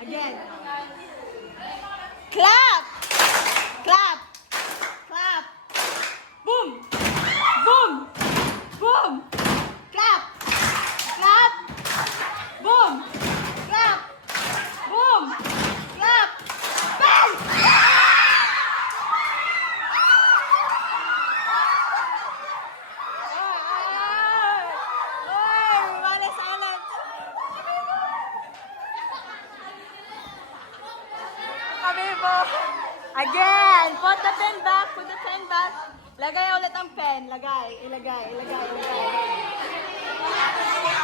Again. Clap! Clap! Clap! Boom! Boom! Boom! Clap! Clap! Boom! Clap! Boom! Clap! Bang! Wala silent. Kami po. Again, put the pen back, put the pen back. Lagay ulit ang pen. Lagay, ilagay.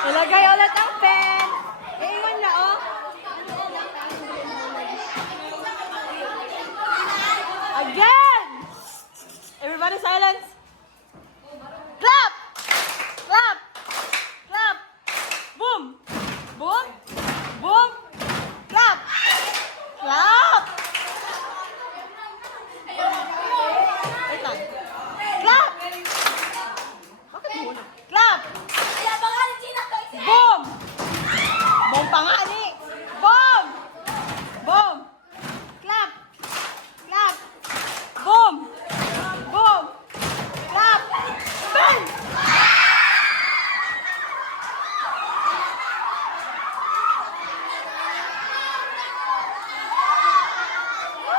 Ilagay ulit ang pen. Iingon na, oh. Again! Everybody silence. Clap! Clap! Clap! Boom! Boom! Boom! Clap! Clap! Wait lang. Clap! Bakit mo na? Clap! Boom! Boom pa nga, ni! Boom! Boom! Clap! Clap! Boom! Boom! Clap! Bang! Woo!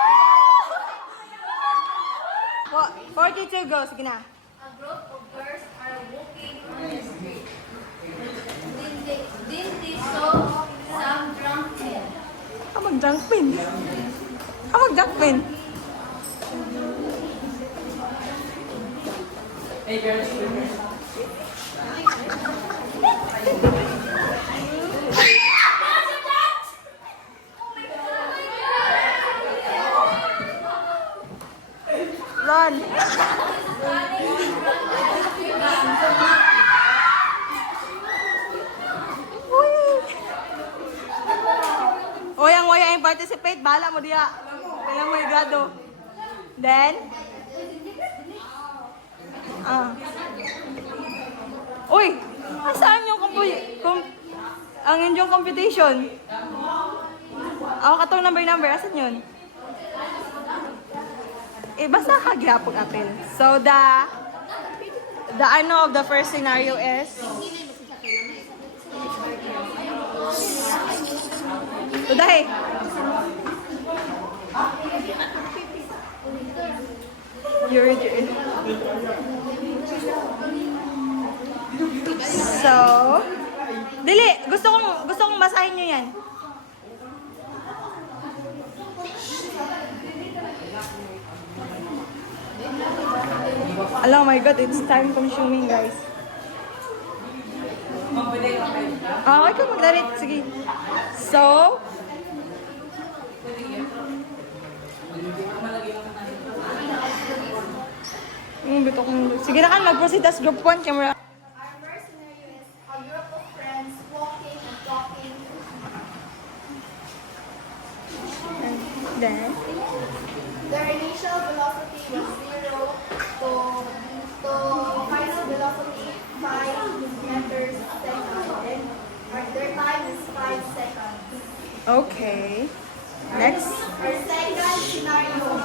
42 go. Sige na. A group of girls are walking on the street. Then they saw some drunk men. Mag-junk pin. Mag-junk pin. Hey girls, Run. Uy, ang waya yung participate. Bahala mo diya. Kailang mo yung grado. Then? Uy, saan yung ang inyong computation? Ako katong number. Asan yun? Basta kagyapog apel. So, the ano of the first scenario is today. So, dili, gusto kong basahin niyo yan. Oh my god, it's time consuming, guys. Okay ka magdarit. Sige. So, sige na kan, mag-proceed as group 1, camera. Our first scenario is a group of friends walking and talking. Then, Their initial velocity was 0 to final velocity 5 meters second. Their time is 5 seconds. okay. Next. Our second scenario.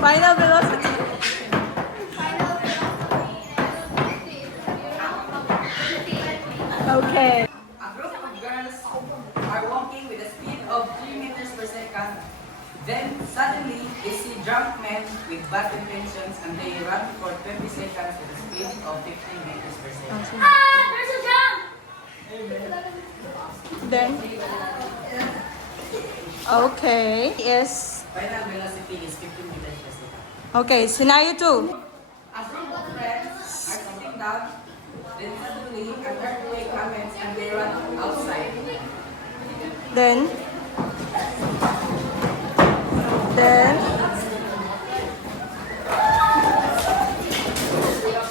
Final velocity. Okay. a group of girls are walking with a speed of 3 meters per second. Then suddenly they see drunk men with bad intentions and they run for 20 seconds with a speed of 15 meters per second. There's a jump! Then, okay, is, Final velocity is 15 meters per second. okay, scenario 2. A group of friends are sitting down, then suddenly an earthquake happens and they run outside. Then,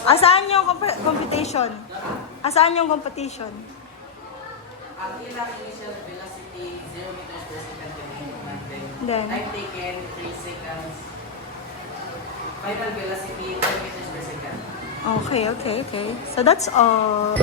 asaan yung computation? Asaan yung competition? Ang ilang initial velocity 0 meters per second and Then? time taken 3 seconds. Final velocity 10 meters per second. Okay. So that's all.